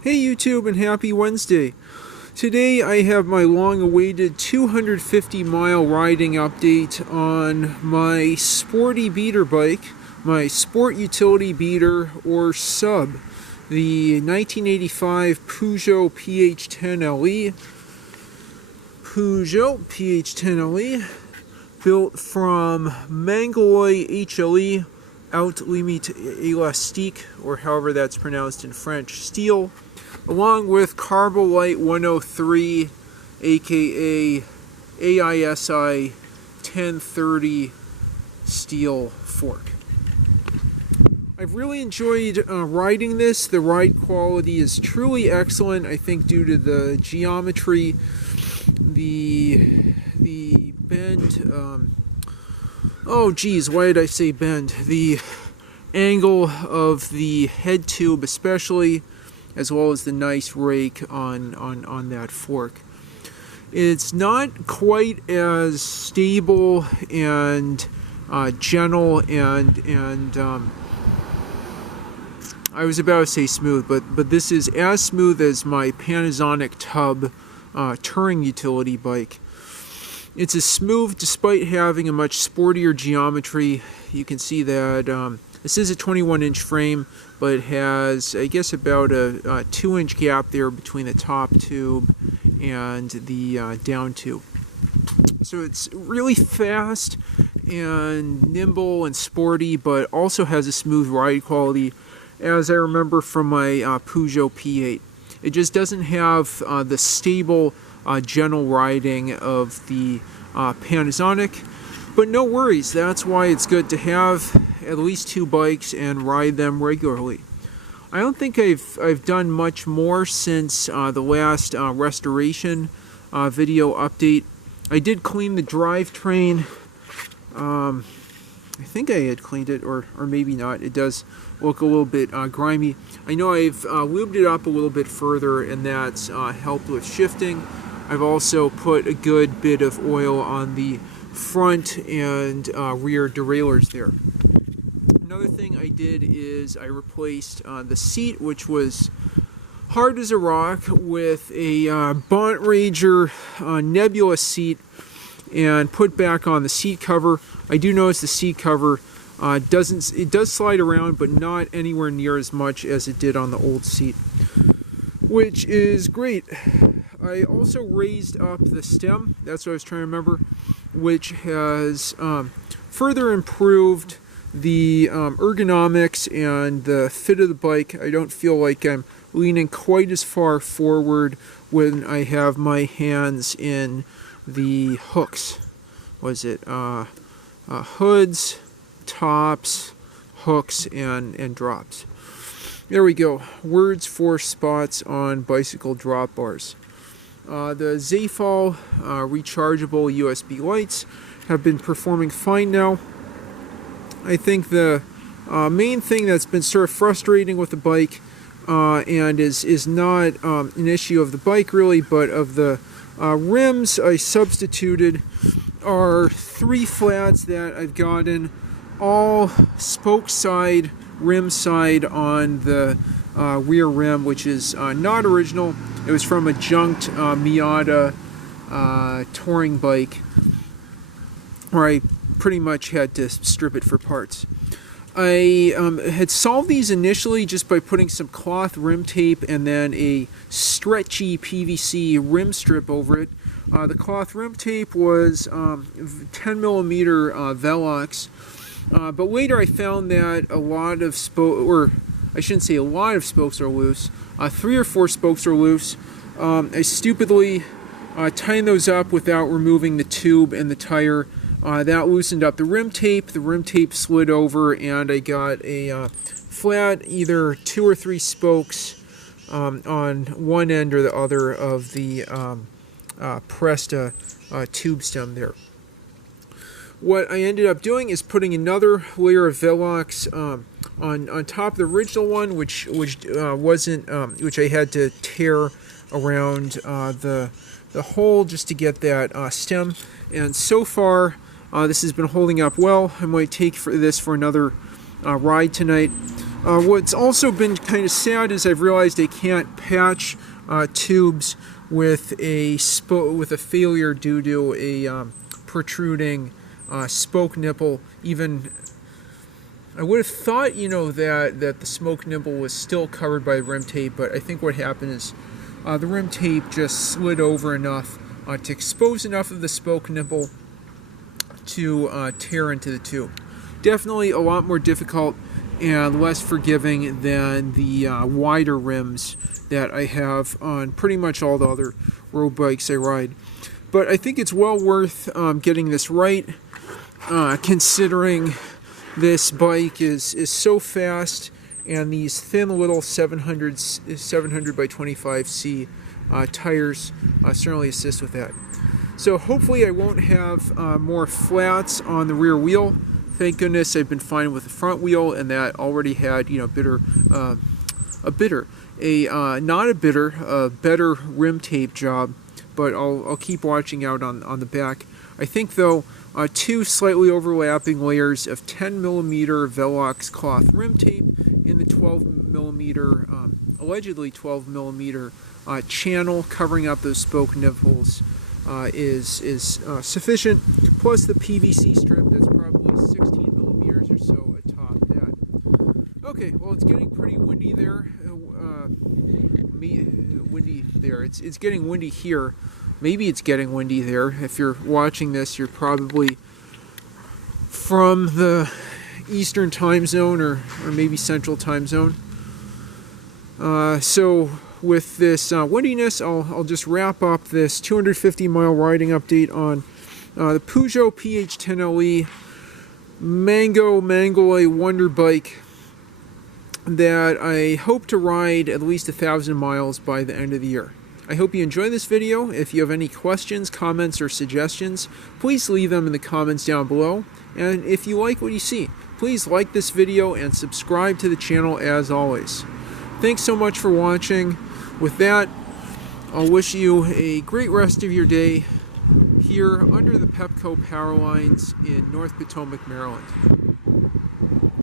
Hey YouTube, and happy Wednesday. Today I have my long-awaited 250-mile riding update on my sporty beater bike, my sport utility beater or sub, the 1985 Peugeot PH10LE. Peugeot PH10LE, built from Mangaloy HLE Haute Limite Elastique, or however that's pronounced in French, steel, along with Carbolite 103, aka AISI 1030 steel fork. I've really enjoyed riding this. The ride quality is truly excellent, I think, due to the geometry, the bend, oh geez, why did I say bend? The angle of the head tube especially, as well as the nice rake on that fork. It's not quite as stable and gentle and I was about to say smooth, but this is as smooth as my Panasonic Tub touring utility bike. It's as smooth despite having a much sportier geometry. You can see that this is a 21-inch frame, but it has, I guess, about a 2-inch gap there between the top tube and the down tube. So it's really fast and nimble and sporty, but also has a smooth ride quality, as I remember from my Peugeot P8. It just doesn't have the stable, gentle riding of the Panasonic, but no worries. That's why it's good to have at least two bikes and ride them regularly. I don't think I've done much more since the last restoration video update. I did clean the drivetrain. I think I had cleaned it, or maybe not. It does look a little bit grimy. I know I've lubed it up a little bit further, and that's helped with shifting. I've also put a good bit of oil on the front and rear derailleurs there. Another thing I did is I replaced the seat, which was hard as a rock, with a Bont Ranger Nebula seat, and put back on the seat cover. I do notice the seat cover does slide around, but not anywhere near as much as it did on the old seat, which is great. I also raised up the stem, that's what I was trying to remember, which has further improved the ergonomics and the fit of the bike. I don't feel like I'm leaning quite as far forward when I have my hands in the hooks. Was it hoods, tops, hooks, and drops? There we go. Words for spots on bicycle drop bars. The Zafal rechargeable USB lights have been performing fine now. I think the main thing that's been sort of frustrating with the bike and is not an issue of the bike really, but of the rims I substituted, are 3 flats that I've gotten all spoke side, rim side on the rear rim, which is not original. It was from a junked Miata touring bike, where I pretty much had to strip it for parts. I had solved these initially just by putting some cloth rim tape and then a stretchy PVC rim strip over it. The cloth rim tape was 10mm Velox, but later I found that a lot of I shouldn't say a lot of spokes are loose. 3 or 4 spokes are loose. I stupidly tightened those up without removing the tube and the tire. That loosened up the rim tape. The rim tape slid over, and I got a flat, either 2 or 3 spokes on one end or the other of the Presta tube stem there. What I ended up doing is putting another layer of Velox on top of the original one, which wasn't which I had to tear around the hole just to get that stem. And so far, this has been holding up well. I might take this for another ride tonight. What's also been kind of sad is I've realized I can't patch tubes with a failure due to a protruding spoke nipple. Even I would have thought, that the spoke nipple was still covered by rim tape, but I think what happened is the rim tape just slid over enough to expose enough of the spoke nipple to tear into the tube. Definitely a lot more difficult and less forgiving than the wider rims that I have on pretty much all the other road bikes I ride. But I think it's well worth getting this right, considering this bike is so fast, and these thin little 700 by 25C tires certainly assist with that. So hopefully I won't have more flats on the rear wheel. Thank goodness I've been fine with the front wheel, and that already had, a better rim tape job. But I'll keep watching out on the back. I think though, two slightly overlapping layers of 10mm Velox cloth rim tape in the 12mm, allegedly 12mm channel covering up those spoke nipples is sufficient. Plus the PVC strip that's probably 16mm or so atop that. Okay, well, it's getting pretty windy there. It's getting windy here. Maybe it's getting windy there. If you're watching this, you're probably from the Eastern time zone or maybe Central time zone. So with this windiness, I'll just wrap up this 250-mile riding update on the Peugeot PH10LE Mangolay Wonder Bike that I hope to ride at least 1,000 miles by the end of the year. I hope you enjoy this video. If you have any questions, comments, or suggestions, please leave them in the comments down below. And if you like what you see, please like this video and subscribe to the channel as always. Thanks so much for watching. With that, I'll wish you a great rest of your day here under the Pepco power lines in North Potomac, Maryland.